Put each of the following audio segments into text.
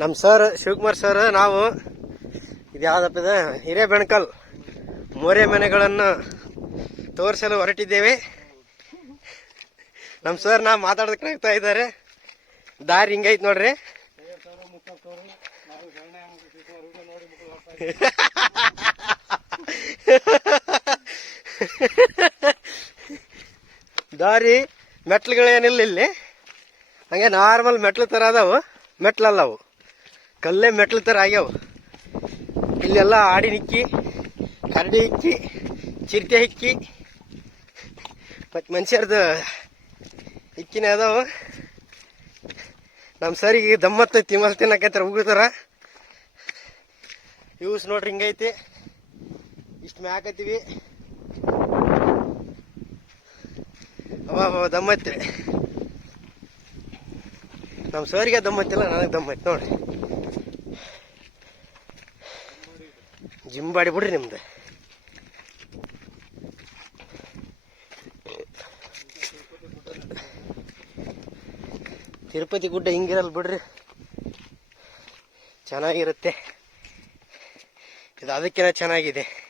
ನಮ್ಮ sir Shivakumar sir, ನಾವು ಇದು ಯಾವ್ದಪ್ಪ ಹಿರೇ ಬೆಣಕಲ್ ಮೋರೆ ಮನೆಗಳನ್ನು ತೋರಿಸಲು ಹೊರಟಿದ್ದೇವೆ. ನಮ್ಮ ಸರ್ ನಾವು ಮಾತಾಡೋದಕ್ಕೆ ಆಗ್ತಾ ಇದ್ದಾರೆ. ದಾರಿ ಹಿಂಗೈತೆ ನೋಡ್ರಿ. ದಾರಿ ಮೆಟ್ಲುಗಳೇನಿಲ್ಲ ಇಲ್ಲಿ. ಹಂಗೆ ನಾರ್ಮಲ್ ಮೆಟ್ಲು ಥರ ಅದಾವು. ಮೆಟ್ಲಲ್ಲ ಅವು ಕಲ್ಲೇ ಮೆಟ್ಲು ಥರ ಆಗ್ಯಾವ. ಇಲ್ಲೆಲ್ಲ ಆಡಿನ ಇಕ್ಕಿ ಕರಡಿ ಇಕ್ಕಿ ಚಿರತೆ ಹಿಕ್ಕಿ. ಮತ್ತು ಮನುಷ್ಯರ್ದು ಹಿಕ್ಕಿನ ಅದಾವು. ನಮ್ಮ ಸರಿಗೆ ದಮ್ಮತ್ತೈತಿ ಮಲ್ ತಿನ್ನಕತ್ತಾರ ಉಗುತಾರ ಯೂಸ್ ನೋಡ್ರಿ ಹಿಂಗೈತಿ ಇಷ್ಟು ಮ್ಯಾಕತ್ತೀವಿ ಅವ ದಮ್ಮತ್ತಿ ನಮ್ಮ ಸರ್ಗೆ ದಮ್ಮತ್ತಿಲ್ಲ ನನಗೆ ದಮ್ಮೈತಿ ನೋಡ್ರಿ. ಜಿಮ್ ಬಾಡಿ ಬಿಡ್ರಿ ನಿಮ್ದು. ತಿರುಪತಿ ಗುಡ್ಡ ಹಿಂಗಿರಲ್ಲ ಬಿಡ್ರಿ. ಚೆನ್ನಾಗಿರುತ್ತೆ. ಇದು ಅದಕ್ಕಿಂತ ಚೆನ್ನಾಗಿದೆ.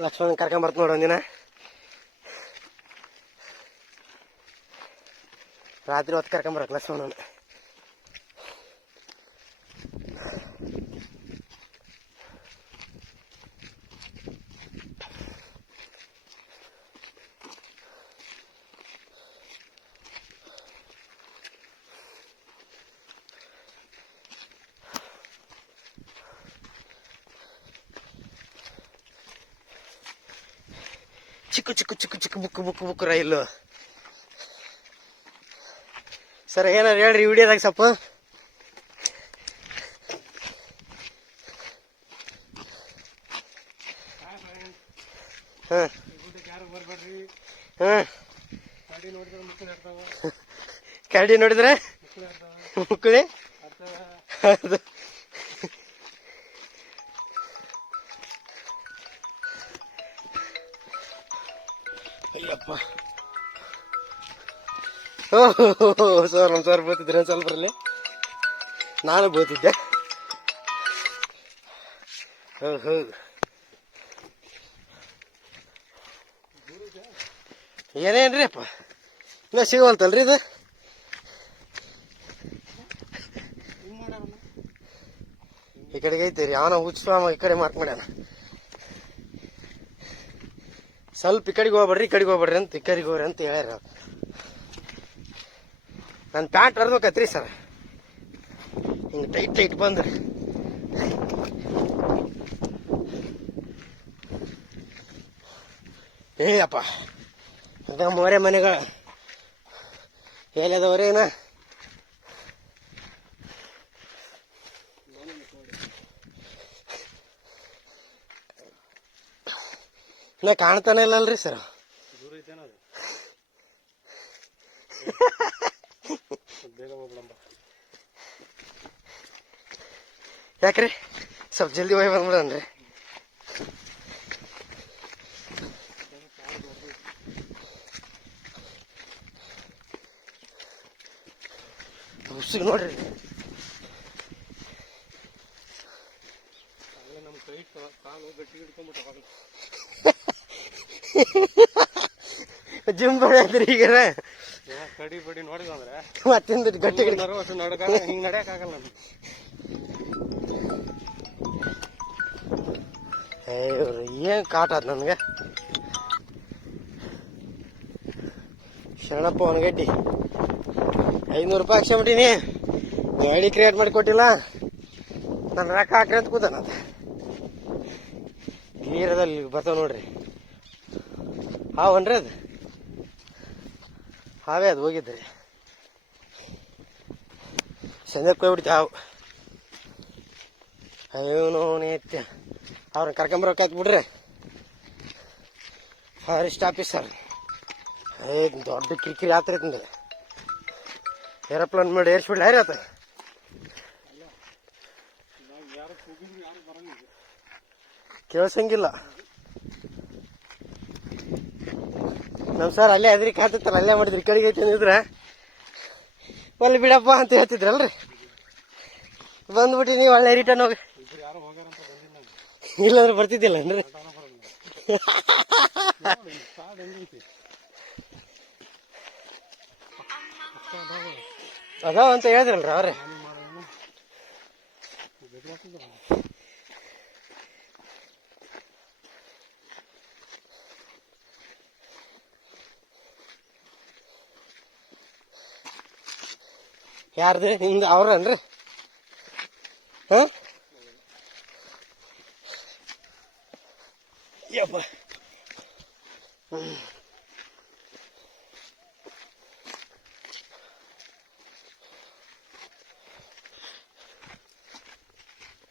ಲಕ್ಷ್ಮಣ್ ಕರ್ಕೊಂಬರ್ತ ನೋಡು ಒಂದಿನ. ರಾತ್ರಿ ಹೊತ್ತು ಕರ್ಕೊಂಬರಕ್ ಲಕ್ಷ್ಮಣನ. ಚಿಕ್ಕು ಚಿಕ್ಕು ಚಿಕ್ಕು ಚಿಕ್ಕ ಬುಕ್ ಬುಕ್ಕು ಬುಕ್ ರೈಲು. ಸರ್ ಏನಾರು ಹೇಳ್ರಿ ವಿಡಿಯೋದಾಗ ಸ್ವಲ್ಪ ಹಾಂ. ಹಾಂ. ಕರಡಿ ನೋಡಿದ್ರೆ? ಮುಕ್ಕಳಿ ಹೌದು ಸರ್ ನಮ್ಮ ಸರ್ ಬೋತಿದ್ರೆ, ಒಂದು ಸ್ವಲ್ಪ ಬರಲಿ. ನಾನು ಬೋತಿದ್ದೆ. ಹೌದು. ಹೌದು ಏನೇನ್ರಿ ಅಪ್ಪ? ಇನ್ನೂ ಸಿಗವಲ್ತಲ್ರಿ ಇದು? ಈ ಕಡೆಗೆ ಐತೆ ರೀ ಅವನ ಹುಚ್ಚ ಈ ಕಡೆ ಮಾರ್ಕ್ ಮಾಡ್ಯಾನ. ಸ್ವಲ್ಪ ಈ ಕಡೆಗೆ ಹೋಗ್ಬೇಡ್ರಿ, ಈ ಕಡೆಗೆ ಹೋಗ್ಬೇಡ್ರಿ ಅಂತ, ಈ ಕಡೆಗೆ ಹೋಗ್ರಿ ಅಂತ ಹೇಳ್ಯಾರ ನನ್ನ ಪ್ಯಾಂಟ್ ಹರಿದ್ಬೇಕತ್ರಿ ಸರ್. ಹಿಂಗೆ ಟೈಟ್ ಟೈಟ್ ಬಂದ್ರಿ. ಅಪ್ಪ ಅಂತ ಮೋರೆ ಮನೆಗಳ. ಎಲ್ಲದವ್ರೇನ ಇನ್ನ? ಕಾಣ್ತಾನೆ ಇಲ್ಲಲ್ರಿ ಸರ್. ಯಾಕ್ರಿ? ಸ್ವಲ್ಪ ಜಲ್ದಿ ಹೋಗಿ ಬಂದ್ಬಿಡನ್ರಿ ಹುಸಿಗೆ ನೋಡ್ರಿ. ನಮ್ಮ ಕೈ ಕಾಲು ಗಟ್ಟಿ ಹಿಡ್ಕೊಂಡ್ಬಿಟ್ಟು ಜಿಮ್ ಬೆಳೆದ್ರಿ ಈಗ ಕಡಿ ಬಡಿ ನೋಡಿದ ಅಂದ್ರೆ? ಮತ್ತಿಂದ ಗಟ್ಟಿ ಗಟ್ಟಿ ನರ್ವಸ್ ನಡಕ ಹಿಂಗ್ ನಡ್ಯಾಕಾಗಲ್ಲ ನಮ್ಗೆ. ಏ ಏನು ಕಾಟ ನನ್ಗೆ ನನಗೆ? ಶರಣಪ್ಪ ಒಣಗಡ್ಡಿ ಐನೂರು ರೂಪಾಯಿ ಹಾಕ್ಸ್ಕೊಂಬಿಟ್ಟಿನಿ ಗಾಡಿ ಕ್ರಿಯೇಟ್ ಮಾಡಿ ಕೊಟ್ಟಿಲ್ಲ. ನನ್ನ ರೊಕ್ಕ ಹಾಕ್ರಿ ಅಂತ ಕೂತಾನ ಅದ. ನೀರದಲ್ಲಿ ಬರ್ತಾವ ನೋಡ್ರಿ. ಹಾವನ್ರಿ ಅದು? ಹಾವೇ ಅದು ಹೋಗಿದ್ರಿ ಸಂಜೆಕ್ಕೆ ಹೋಗ್ಬಿಡ್ತೀವಿ ಹಾವು. ಅಯ್ಯೋನೋ ನೇತ್ಯ ಅವ್ರನ್ನ ಕರ್ಕೊಂಬರೋಕಾಯ್ತು ಬಿಡ್ರಿ. Forest officer. ಏ, ದೊಡ್ಡ ಕಿರಿಕಿರಿ ಆತ್ರಿ ನಿಮಗೆ ಏರೋಪ್ಲೇನ್ ಮಾಡಿ ಏರ್ಸ್ಬಿಡ್ಲ ಯಾರು ಆತ. ಕೇಳ್ಸಂಗಿಲ್ಲ. ನಮ್ ಸರ್ ಅಲ್ಲೇ ಅದ್ರಿ ಕಾತಿತ್ತಲ್ಲ ಅಲ್ಲೇ ಮಾಡಿದ್ರಿ. ಕಡೆಗೆ ಐತಿ ಅಂದಿದ್ರ, ಒಲ್ಲಿ ಬಿಡಪ್ಪ ಅಂತ ಹೇಳ್ತಿದ್ರಲ್ರಿ. ಬಂದ್ಬಿಟ್ಟು ನೀವು ಒಳ್ಳೆ ರಿಟರ್ನ್ ಹೋಗಿ. ಇಲ್ಲಂದ್ರೆ ಬರ್ತಿದ್ದಿಲ್ಲ ಅಂದ್ರೆ ಅದಾವ ಅಂತ ಹೇಳಿದ್ರಲ್ರಿ ಅವ್ರೆ. ಯಾರ್ದು? ನಿಮ್ದು ಅವ್ರನ್ರಿ? ಹ? ಯಪ್ಪ.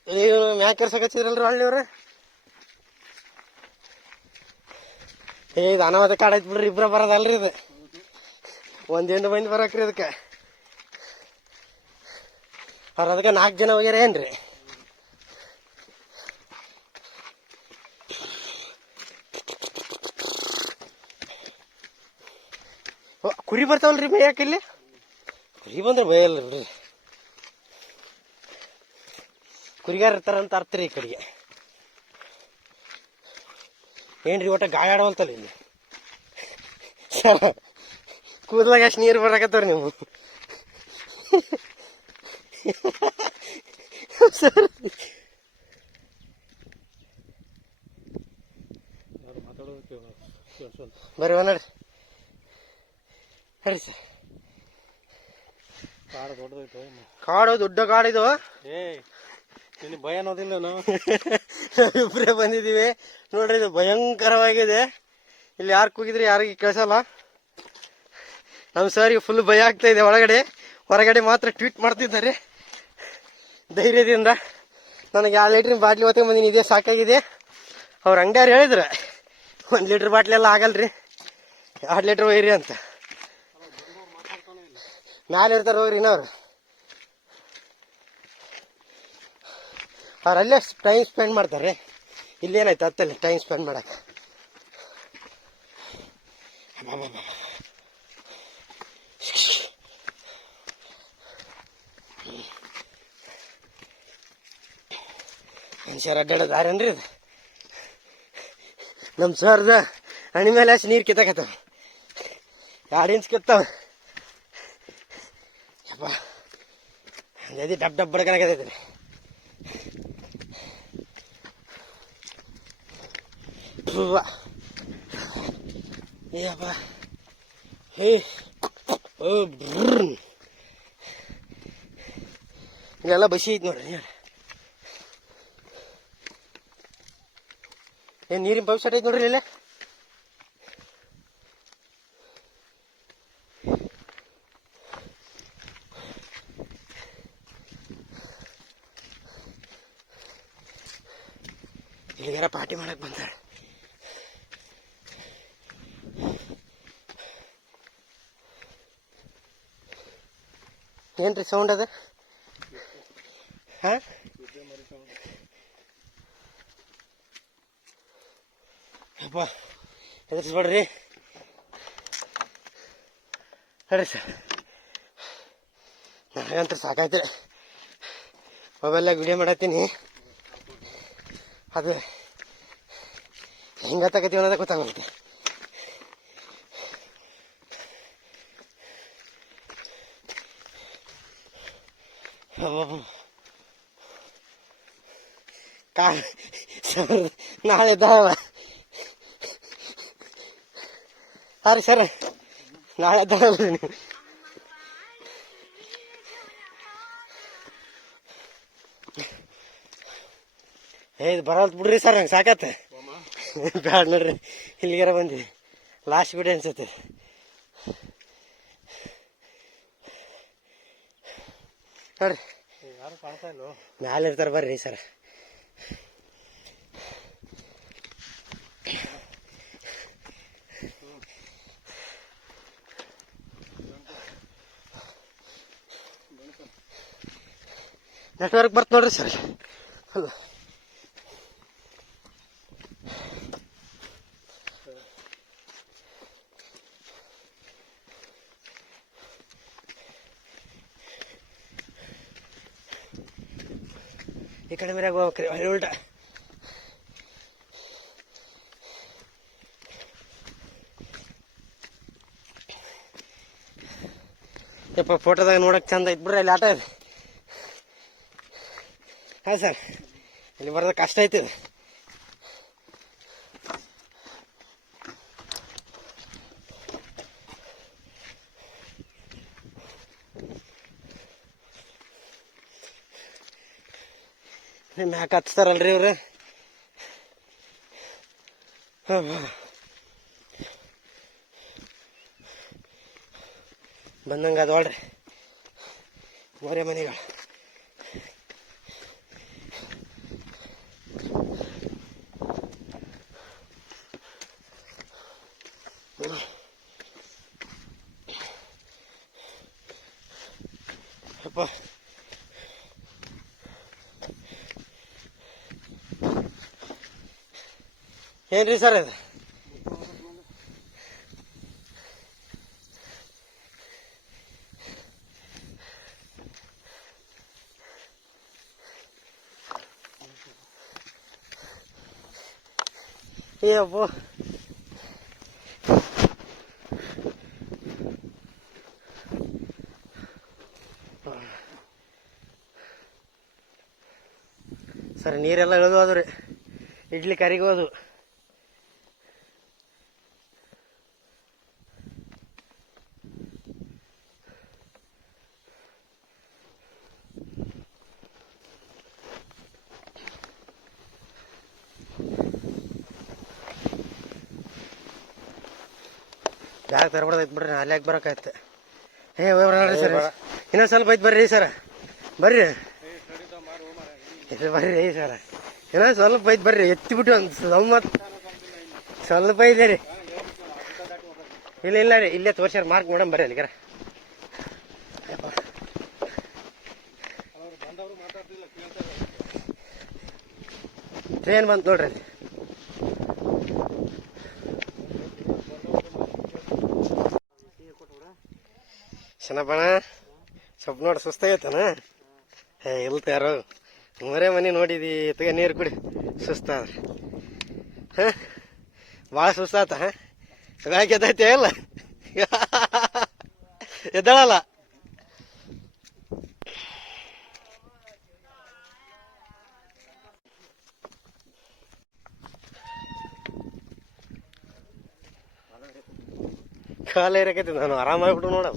ನೀವು ಮ್ಯಾಕ್ ಅವ್ರ ಏ, ಇದು ಅನಾಹುತ ಕಾಡೈತ್ ಬಿಡ್ರಿ ಇಬ್ಬರ ಬರೋದಲ್ರಿ ಇದು. ಒಂದೇನು ಮಂದಿ ಬರಕ್ರಿ ಇದಕ್ಕೆ. ಅವ್ರ ಅದಕ್ಕೆ ನಾಲ್ಕು ಜನ ಹೋಗ್ಯಾರ ಏನ್ರಿ? ಕುರಿ ಬರ್ತಾವಲ್ರಿ ಮೇಯಕ್ಕೆ ಇಲ್ಲಿ? ಕುರಿ ಬಂದ್ರೆ ಮೇಯಲ್ಲ ಬಿಡ್ರಿ. ಕುರಿಗಾರ ಇರ್ತಾರಂತ ಅರ್ಥ ಈ ಕಡೆಗೆ. ಏನ್ರಿ ಒಟ್ಟ ಗಾಯ ಆಡವಲ್ತಲ್ಲ ಇಲ್ಲಿ? ಕೂದಲಾಗ ಅಷ್ಟು ನೀರು ಬರಕತ್ತವ್ರಿ ನೀವು. ಸರ್ ಬರ್ರಿ ಬಾ ನೋಡ್ರಿ. ಹೇಳಿ ಸರ್. ಕಾಡು ದೊಡ್ಡದೈತೆ ಕಾಡು ದೊಡ್ಡ ಕಾಡಿದು ಏ ನಿನಗೆ ಭಯ ಅನ್ನೋದಿಲ್ಲ ನಾವು ಇಬ್ಬರೇ ಬಂದಿದ್ದೀವಿ. ನೋಡ್ರಿ ಇದು ಭಯಂಕರವಾಗಿದೆ. ಇಲ್ಲಿ ಯಾರು ಕೂಗಿದ್ರೆ ಯಾರಿಗೆ ಕೇಳಿಸಲ್ಲ. ನಮ್ಮ ಸರ್ಗೆ ಫುಲ್ ಭಯ ಆಗ್ತಾ ಇದೆ ಒಳಗಡೆ. ಹೊರಗಡೆ ಮಾತ್ರ ಟ್ವೀಟ್ ಮಾಡ್ತಿದ್ದಾರೆ. ಧೈರ್ಯದಿಂದ ನನಗೆ ಎರಡು ಲೀಟ್ರಿನ ಬಾಟ್ಲಿ ಹೊತ್ಕೊಂಡ್ ಬಂದಿನಿ. ಇದೇ ಸಾಕಾಗಿದೆ. ಅವ್ರು ಅಂಗಡಿಯವ್ರು ಹೇಳಿದ್ರು, ಒಂದು ಲೀಟ್ರ್ ಬಾಟ್ಲಿ ಎಲ್ಲ ಆಗಲ್ರಿ. ಎರಡು ಲೀಟ್ರ್ ಒಯ್ಯಿರಿ ಅಂತ. ಮ್ಯಾಲೆ ಇರ್ತಾರೆ ಹೋಗ್ರಿ ಇನ್ನವ್ರು. ಅವ್ರು ಅಲ್ಲೇ ಟೈಮ್ ಸ್ಪೆಂಡ್ ಮಾಡ್ತಾರೆ ಇಲ್ಲೇನಾಯ್ತು ಹತ್ತಲ್ಲಿ ಟೈಮ್ ಸ್ಪೆಂಡ್ ಮಾಡಕ್ಕೆ ಮನುಷ್ಯರ ಅಡ್ಡಾಡ ದಾರೇನ್ರಿ ಅದು ನಮ್ಮ ಸರ್ದ ಹಣಿ ಮೇಲೆ ಅಷ್ಟು ನೀರು ಕಿತ್ತಾಕತ್ತಾವ. ಗಾಡಿನ್ಸ್ ಕಿತ್ತಾವ. ಯಪ್ಪ ಅಂದಿ ಡಬ್ ಡಬ್ ಬಡ್ಕನಾಗತೈತ್ರಿ ರೀ. ಯಪ್ಪ, ಹೇ. ಓ. ಇಲ್ಲೆಲ್ಲ ಬಸಿ ಐತಿ ನೋಡ್ರಿ ನೀರು. ಏನ್ ನೀರಿನ ಸೆಟ್ ಐತಿ ನೋಡ್ರಿ ಇಲ್ಲೇ. ಇಲ್ಲಿಗಾರ ಪಾರ್ಟಿ ಮಾಡಕ್ ಬಂದಾರೆ. ಏನ್ರಿ ಸೌಂಡ್ ಅದ? ಹಾ? ಅಪ್ಪ ಹೆದರ್ಸ್ಬೇಡ್ರಿ ಹೇಳಿ ಸರ್. ನನಗಂತೂ ಸಾಕಾಯ್ತು ಮೊಬೈಲಾಗ ವಿಡಿಯೋ ಮಾಡತ್ತೀನಿ. ಅದು ಹೆಂಗತ್ತಾಕತಿ ಅನ್ನೋದ ಗೊತ್ತಾಗುತ್ತೆ ಕಾ ನಾಳೆ ನಾಳೆ ದಾವ ಸರಿ ಸರ್. ನಾಳೆ ನೀವು. ಏ ಇದು ಬರಲ್ತ್ ಬಿಡ್ರಿ ಸರ್ ನಂಗೆ ಸಾಕತ್ತೆ ಬ್ಯಾಡ ನೋಡ್ರಿ ಇಲ್ಲಿಗಾರ ಬಂದ್ವಿ ಲಾಸ್ಟ್ ಬಿಡಿ ಅನ್ಸತ್ತೆ. ನೋಡ್ರಿ. ಯಾರು ಕಾಣ್ತಾ ಇಲ್ಲೋ ಮ್ಯಾಲೆ ಇರ್ತಾರೆ ಬರ್ರಿ ಸರ್. ನೆಟ್ವರ್ಕ್ ಬರ್ತ ನೋಡ್ರಿ ಸರ್. ಅಲ್ಲ ಈ ಕಡೆ ಮೇರೆ ಹೋಗ್ಬೇಕ್ರಿ, ಅಲ್ಲಿ ಉಲ್ಟ. ಯಪ್ಪ ಫೋಟೋದಾಗ ನೋಡಕ್ ಚಂದ ಐತ್ ಬಿಡ್ರಿ ಅಲ್ಲಿ ಆಟ. ಇದೆ ಹಾಂ ಸರ್. ಇಲ್ಲಿ ಬರೋದು ಕಷ್ಟ ಐತಿ. ನಿಮ್ಮ ಮ್ಯಾಕ್ ಹಚ್ತಾರಲ್ರಿ ಇವ್ರು? ಹಾಂ ಹಾಂ. ಬಂದಂಗೆ ಅದು ನೋಡ್ರಿ ಮೋರೆ ಮನೆಗಳು ಅಪ್ಪ ಏನ್ರಿ ಸರ್ ಇದು ಏಯಪ್ಪೋ ಸರ್ ನೀರೆಲ್ಲ ಇಳಿದು ಹೋದ್ರಿ ಇಡ್ಲಿ ಕರಿಗೋದು ಯಾಕೆ ತರಬಾರ್ದೈತ್ ಬಿಡ್ರಿ ಅಲ್ಲಿ ಯಾಕೆ ಬರೋಕಾಯ್ತು ಏ ಸರ್. ಇನ್ನೊಂದು ಸ್ವಲ್ಪ ಐತೆ ಬರ್ರಿ ಸರ. ಬರ್ರಿ. ಇಲ್ಲ ಬರ್ರಿ ಸರ. ಇನ್ನೊಂದು ಸ್ವಲ್ಪ ಐತೆ ಬರ್ರಿ. ಎತ್ತಿಬಿಟ್ಟು ಒಂದು ಸ್ವಲ್ಪ ಸ್ವಲ್ಪ ಇದೆ ರೀ. ಇಲ್ಲ ಇಲ್ಲ ರೀ ಇಲ್ಲೇ ತೋರ್ಸ್ಯಾರ. ಮಾರ್ಕ್ ಮೇಡಮ್ ಬರ್ರಿ ಅಲ್ಲಿಗಾರ. ಟ್ರೈನ್ ಬಂತು ನೋಡ್ರಿ ಅಲ್ಲಿ? ಶನಪಣ ಸ್ವಲ್ಪ ನೋಡಿ ಸುಸ್ತಾಗೈತನ ಹೇ ಇಲ್ತ ಯಾರು? ಮೂರೇ ಮನೆ ನೋಡಿದಿ, ಎತ್ತಗ ನೀರು ಕುಡಿ ಸುಸ್ತಾದ್ರೆ ಹ? ಭಾಳ ಸುಸ್ತಾತ ಹ? ಎದ್ದೈತೆ ಇಲ್ಲ ಎದ್ದಳಲ್ಲ? ಕಾಲ ಇರಕೈತಿ, ನಾನು ಆರಾಮಾಗ್ಬಿಟ್ಟು ನೋಡ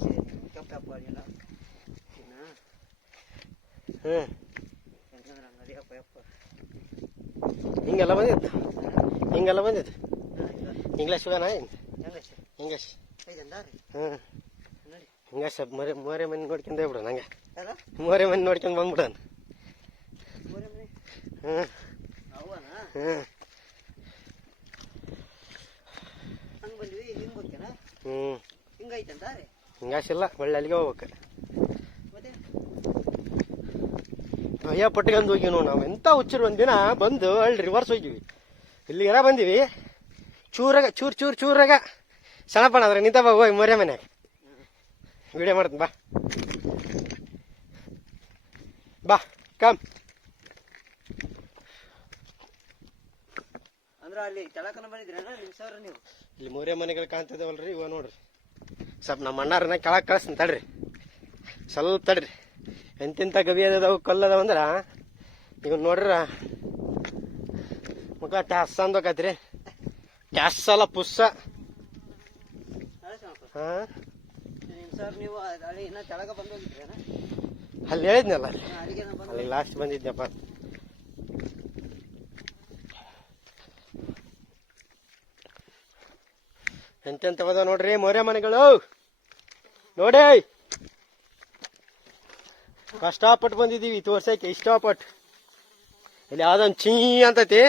ಇಂಗ್ಲೀಷ್ ಬೇನ ಇಂಗ್ಲೀಷ್ ಹಿಂಗ ಸ್ವಲ್ಪ ಮರೆ ಮೋರೆ ಮನೆ ನೋಡ್ಕೊಂಡ್ ಬಿಡು ನಂಗೆ. ಮೋರೆ ಮನೆ ನೋಡ್ಕೊಂಡ್ ಬಂದ್ಬಿಡೋಣ ಹ್ಮ್. ಹ್ಮ್. ಹಂಗ್ ಬಂದ್ವಿ ಹಿಂಗ್ ಹೋಗ್ತೇನ ಹ್ಮ್. ಹಿಂಗೈತಂತ ರೀ? ಹಿಂಗಾಸಿಲ್ಲ ಒಳ್ಳೆ ಅಲ್ಲಿಗೆ ಹೋಗ್ಬೇಕು. ಭಯ ಪಟ್ಕೊಂಡು ಹೋಗಿ ನಾವು ನಾವು. ಎಂತ ಹುಚ್ಚರು ಒಂದಿನ ಬಂದು ಅಲ್ಲಿ ರಿವರ್ಸ್ ಹೋಗಿವಿ ಇಲ್ಲಿಗೆರ ಬಂದಿವಿ. ಚೂರಾಗ ಚೂರು ಚೂರು ಚೂರಾಗ. ಸಣಪಣ ಅದ್ರ ನಿಂತ ಬಾ ಹೋಗಿ ಮೊರೆ ಮನ್ಯಾಗ. ವಿಡಿಯೋ ಮಾಡ್ತೀನಿ ಬಾ. ಬಾ ಕಮ್ ಅಂದ್ರ ಅಲ್ಲಿ ತೆಳಕನ ಬಂದಿದ್ರೇನ ನಿಮ್ ಸರ್ ನೀವು? ಇಲ್ಲಿ ಮೋರ್ಯ ಮನೆಗಳು ಕಾಣ್ತಿದಾವಲ್ರಿ ಇವ ನೋಡ್ರಿ. ಸ್ವಲ್ಪ ನಮ್ಮ ಅಣ್ಣಾರನ್ನ ಕೆಳಗೆ ಕಳಿಸ್ತೀನಿ ತಡ್ರಿ. ಸ್ವಲ್ಪ ತಡ್ರಿ. ಎಂತೆಂಥ ಗವಿ ಅದಾವು ಕಲ್ಲು ಅದಾವ ಅಂದ್ರ ಇವ್ ನೋಡ್ರ ಮುಖ ಟ್ಯಾಸ್ ಅಂದೋಕತ್ರಿ ಟ್ಯಾಸ್ ಅಲ್ಲ ಪುಸ್ಸ ಅಲ್ಲಿ ಬಂದ್ ಹೇಳಿದ್ನಲ್ಲ ಅಲ್ಲಿ ಲಾಸ್ಟ್ ಬಂದಿದ್ನಪ್ಪ ಎಂತೆಂತವದ ನೋಡ್ರಿ ಮೋರೆ ಮನೆಗಳು? ನೋಡಿ! ಕಷ್ಟಪಟ್ಟು ಬಂದಿದ್ದೀವಿ ತೋರ್ಸಕ್ಕೆ ಇಷ್ಟಪಟ್ಟು. ಇಲ್ಲಿ ಯಾವ್ದೊಂದು ಚೀ ಅಂತತಿ.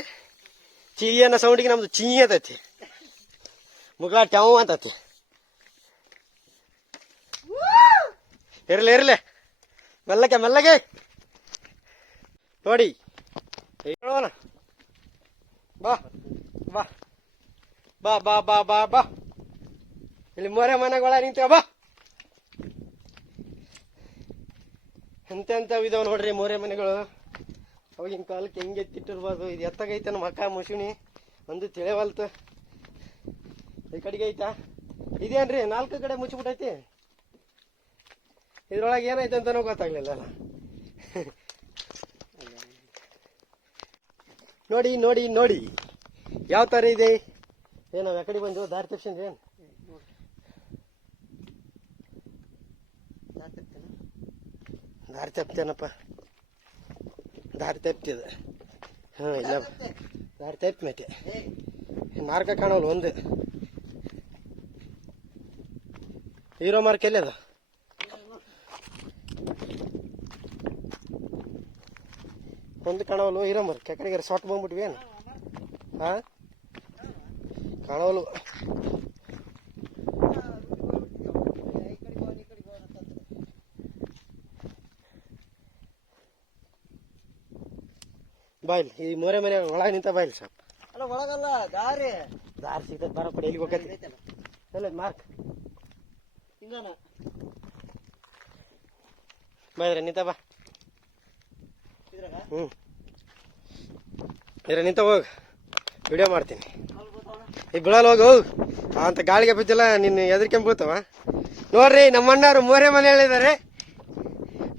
ಚೀ ಅನ್ನೋ ಸೌಂಡಿಗೆ ನಮ್ದು ಚೀ ಅಂತತಿ. ಮುಗ ಟ್ಯಾವ್ ಅಂತತಿ. ಇರ್ಲಿ ಇರ್ಲಿ. ಮೆಲ್ಲಗೆ ಮೆಲ್ಲಗೆ. ನೋಡಿ. ಏ, ಬಾ ಬಾ. ಬಾ ಬಾ ಬಾ ಬಾ ಬಾ. ಇಲ್ಲಿ ಮೊರೆ ಮನೆಗಳ ನಿಂತ ಬಾ. ಎಂತೆಂಥವು ಇದಾವ ನೋಡ್ರಿ ಮೋರೆ ಮನೆಗಳು? ಅವಾಗಿನ ಕಾಲಕ್ಕೆ ಹೆಂಗೆ ಎತ್ತಿಟ್ಟಿರ್ಬೋದು ಇದು ಎತ್ತಾಗೈತೆ ನಮ್ಮ ಮುಸುಣಿ, ಒಂದು ತಿಳಿವಲ್ತು ಈ ಕಡೆಗೆ ಐತಾ? ಇದೇನ್ರಿ, ನಾಲ್ಕು ಕಡೆ ಮುಚ್ಚಿಬಿಟ್ಟೈತಿ? ಇದ್ರೊಳಗೆ ಏನೈತೆ ಅಂತಾನೂ ಗೊತ್ತಾಗ್ಲಿಲ್ಲ ನೋಡಿ ನೋಡಿ ನೋಡಿ. ಯಾವ ಥರ ಇದೆ? ಏನು ನಾವು ಕಡೆ ಬಂದು ದಾರಿ ತಪ್ಸಿಂದ್ರಿ ಏನು? ದಾರಿ ತಪ್ತೇನಪ್ಪ. ದಾರಿ ತಪ್ಪಿದೆ. ಹಾಂ ಇಲ್ಲ. ದಾರಿ ತಪ್ಪಿ ಮೇಟೆ ಮಾರ್ಕ ಕಾಣೋಲ್ಲ ಒಂದು. ಹೀರೋ ಮಾರ್ಕ್ ಎಲ್ಲಿ ಅದ? ಒಂದು ಕಾಣವಲ್ವ ಹೀರೋ ಮಾರ್ಕ್. ಕಡೆಗೆ ಶಾರ್ಟ್ ಬಂದ್ಬಿಟ್ವಿ ಏನು? ಹಾಂ ಕಾಣವಲ್ವು ಬಾಯ್ಲಿ. ಈ ಮೋರೆ ಮನೆ ಒಳಗೆ ನಿಂತ ಬಾಯ್ಲಿ ಸಾಪ್ ಅಲ್ಲ ಒಳಗಲ್ಲ ದಾರಿ. ದಾರಿ ಸಿಗ್ತದೆ ಬರ ಕಡೆ ಎಲ್ಲಿಗೆ ಹೋಗತ್ತೆ ಎಲ್ಲ ಮಾರ್ಕ್. ಹಿಂಗಾನ ಬಾಯ್ರೆ ನಿಂತ ಬಾ. ಹ್ಞೂ ಇದ್ರೆ ನಿಂತ ಹೋಗಿ. ವಿಡಿಯೋ ಮಾಡ್ತೀನಿ. ಈ ಬೀಳಲ್ಲ ಹೋಗು. ಅಂತ ಗಾಳಿಗೆ ಬಿದ್ದಿಲ್ಲ ನಿನ್ನ ಎದ್ರಿಕೆಂಬ ಬೀಳ್ತಾವ? ನೋಡ್ರಿ ನಮ್ಮ ಅಣ್ಣವ್ರು ಮೋರೆ ಮನೆ ಹೇಳಿದಾರೆ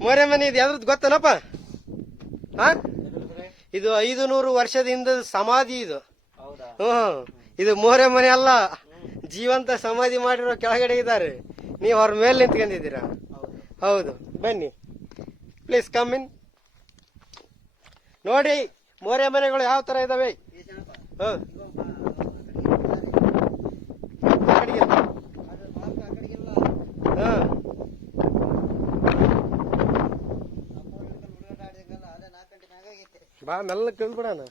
ಮೋರೆ ಮನೆ ಇದು ಯಾವ್ದ್ರದ್ದು ಗೊತ್ತನಪ್ಪ? ಹಾ ಇದು ಐದು ನೂರು ವರ್ಷದಿಂದ ಸಮಾಧಿ ಇದು. ಹ್ಮ್. ಇದು ಮೋರೆ ಮನೆ ಅಲ್ಲ. ಜೀವಂತ ಸಮಾಧಿ ಮಾಡಿರೋ ಕೆಳಗಡೆ ಇದ್ದಾರೆ. ನೀವು ಅವ್ರ ಮೇಲೆ ನಿಂತ್ಕೊಂಡಿದ್ದೀರ? ಹೌದು. ಬನ್ನಿ. ಪ್ಲೀಸ್ ಕಮ್ ಇನ್ ನೋಡಿ ಮೋರೆ ಮನೆಗಳು ಯಾವ ತರ ಇದಾವೆ? ಹ್ಮ್. ಬಾ ಮೆಲ್ಲ ಕೇಳ್ಬಿಡಣ